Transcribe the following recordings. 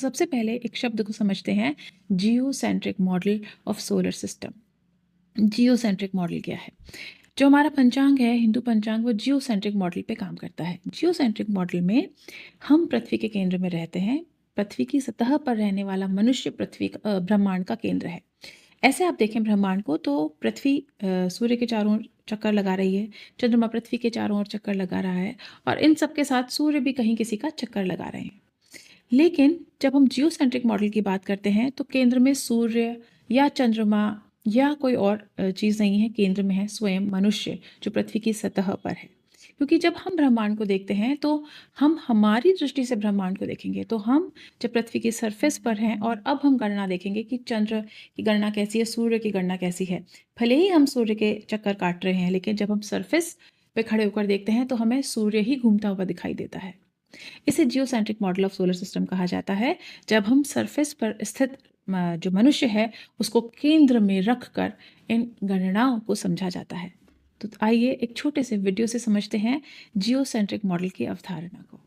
सबसे पहले एक शब्द को समझते हैं, geocentric model of solar system. Geocentric model क्या है? जो हमारा पंचांग है, हिंदू पंचांग, वो जियोसेंट्रिक मॉडल पे काम करता है। जियोसेंट्रिक मॉडल में हम पृथ्वी के केंद्र में रहते हैं। पृथ्वी की सतह पर रहने वाला मनुष्य ब्रह्मांड का केंद्र है। ऐसे आप देखें ब्रह्मांड को तो पृथ्वी सूर्य के चारों ओर चक्कर लगा रही है, चंद्रमा पृथ्वी के चारों ओर चक्कर लगा रहा है, और इन सब के साथ सूर्य भी कहीं किसी का चक्कर लगा रहे हैं। लेकिन जब हम जियोसेंट्रिक मॉडल की बात करते हैं तो केंद्र में सूर्य या चंद्रमा या कोई और चीज़ नहीं है, केंद्र में है स्वयं मनुष्य, जो पृथ्वी की सतह पर है। क्योंकि जब हम ब्रह्मांड को देखते हैं तो हम हमारी दृष्टि से ब्रह्मांड को देखेंगे, तो हम जब पृथ्वी की सरफेस पर हैं और अब हम गणना देखेंगे कि चंद्र की गणना कैसी है, सूर्य की गणना कैसी है। भले ही हम सूर्य के चक्कर काट रहे हैं, लेकिन जब हम सरफेस पे खड़े होकर देखते हैं तो हमें सूर्य ही घूमता हुआ दिखाई देता है। इसे geocentric model of solar system कहा जाता है, जब हम सरफेस पर स्थित जो मनुष्य है उसको केंद्र में रखकर इन गणनाओं को समझा जाता है। तो आइए एक छोटे से वीडियो से समझते हैं जियोसेंट्रिक मॉडल की अवधारणा को।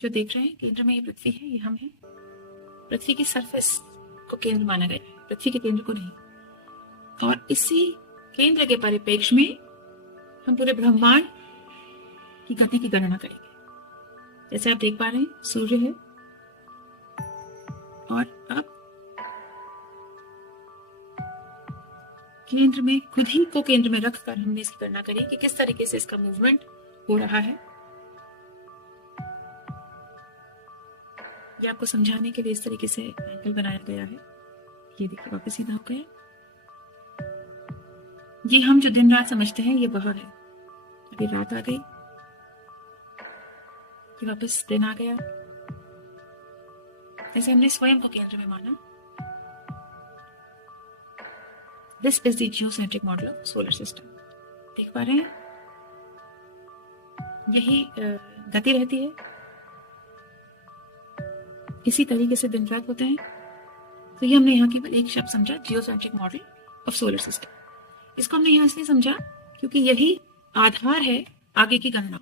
जो देख रहे हैं केंद्र में ये पृथ्वी है, ये हम हैं। पृथ्वी की सरफेस को केंद्र माना गया है, पृथ्वी के केंद्र को नहीं। और इसी केंद्र के परिप्रेक्ष्य में हम पूरे ब्रह्मांड की गति की गणना करेंगे। जैसे आप देख पा रहे हैं सूर्य है, और अब केंद्र में, खुद ही को केंद्र में रखकर हमने इसकी गणना करी कि किस तरीके से इसका मूवमेंट हो रहा है। ये आपको समझाने के लिए इस तरीके से एंगल बनाया गया है। ये देखिए वापस सीधा हो गया। ये हम जो दिन रात समझते हैं ये वह है। अभी रात आ गई, कि वापस दिन आ गया। जैसे हमने स्वयं को केंद्र में माना। This is the geocentric model of solar system. देख पा रहे हैं, यही गति रहती है, इसी तरीके से दिन रात होता है। तो ये हमने यहाँ केवल एक शब्द समझा, geocentric model of solar system. इसको हमने यहाँ इसलिए समझा क्योंकि यही आधार है आगे की गणना।